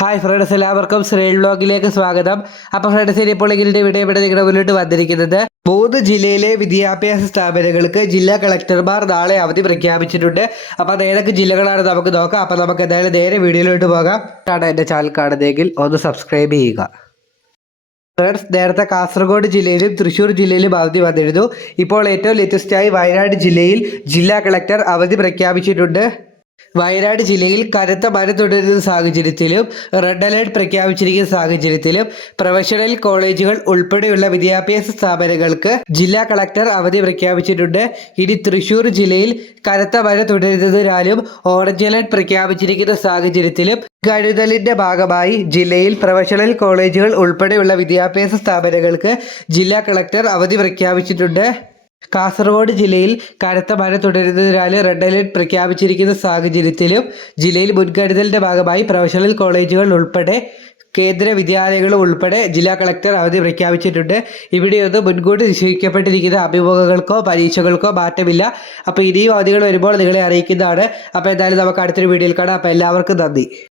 Hi friends എല്ലാവർക്കും ശ്രീ വ്ലോഗിലേക്ക് സ്വാഗതം. അപ്പോൾ ഫ്രണ്ട്സ് ഇപ്പോൾ ഇതിന്റെ ഇവിടെ ഇവിടെ നിങ്ങളുടെ മുന്നിട്ട് വന്നിരിക്കുന്നത് മൂന്ന് ജില്ലയിലെ വിദ്യാഭ്യാസ സ്ഥാപനങ്ങൾക്ക് ജില്ലാ കളക്ടർമാർ നാളെ അവധി പ്രഖ്യാപിച്ചിട്ടുണ്ട്. അപ്പോൾ അത് ഏതൊക്കെ ജില്ലകളാണ് നമുക്ക് നോക്കാം. അപ്പോൾ നമുക്ക് എന്തായാലും നേരെ വീഡിയോയിലോട്ട് പോകാം. ആണ് എന്റെ ചാനൽ കാണുന്നതെങ്കിൽ ഒന്ന് സബ്സ്ക്രൈബ് ചെയ്യുക. ഫ്രണ്ട്സ് നേരത്തെ കാസർഗോഡ് ജില്ലയിലും തൃശ്ശൂർ ജില്ലയിലും അവധി വന്നിരുന്നു. ഇപ്പോൾ ഏറ്റവും ലേറ്റസ്റ്റായി വയനാട് ജില്ലയിൽ ജില്ലാ കളക്ടർ അവധി പ്രഖ്യാപിച്ചിട്ടുണ്ട്. വയനാട് ജില്ലയിൽ കനത്ത മഴ തുടരുന്ന സാഹചര്യത്തിലും റെഡ് അലേർട്ട് പ്രഖ്യാപിച്ചിരിക്കുന്ന സാഹചര്യത്തിലും പ്രൊഫഷണൽ കോളേജുകൾ ഉൾപ്പെടെയുള്ള വിദ്യാഭ്യാസ സ്ഥാപനങ്ങൾക്ക് ജില്ലാ കളക്ടർ അവധി പ്രഖ്യാപിച്ചിട്ടുണ്ട്. ഇനി തൃശൂർ ജില്ലയിൽ കനത്ത മഴ തുടരുന്നതിനാലും ഓറഞ്ച് അലേർട്ട് പ്രഖ്യാപിച്ചിരിക്കുന്ന സാഹചര്യത്തിലും കരുതലിന്റെ ഭാഗമായി ജില്ലയിൽ പ്രൊഫഷണൽ കോളേജുകൾ ഉൾപ്പെടെയുള്ള വിദ്യാഭ്യാസ സ്ഥാപനങ്ങൾക്ക് ജില്ലാ കളക്ടർ അവധി പ്രഖ്യാപിച്ചിട്ടുണ്ട്. കാസർഗോഡ് ജില്ലയിൽ കനത്ത മഴ തുടരുന്നതിനാൽ റെഡ് അലേർട്ട് പ്രഖ്യാപിച്ചിരിക്കുന്ന സാഹചര്യത്തിലും ജില്ലയിൽ മുൻകരുതലിന്റെ ഭാഗമായി പ്രൊഫഷണൽ കോളേജുകൾ ഉൾപ്പെടെ കേന്ദ്ര വിദ്യാലയങ്ങൾ ഉൾപ്പെടെ ജില്ലാ കളക്ടർ അവധി പ്രഖ്യാപിച്ചിട്ടുണ്ട്. ഇവിടെയൊന്നും മുൻകൂട്ടി നിശ്ചയിക്കപ്പെട്ടിരിക്കുന്ന അഭിമുഖങ്ങൾക്കോ പരീക്ഷകൾക്കോ മാറ്റമില്ല. അപ്പോൾ ഇനിയും അവധികൾ വരുമ്പോൾ നിങ്ങളെ അറിയിക്കുന്നതാണ്. അപ്പോൾ എന്തായാലും നമുക്ക് അടുത്തൊരു വീഡിയോയിൽ കാണാം. അപ്പോൾ എല്ലാവർക്കും നന്ദി.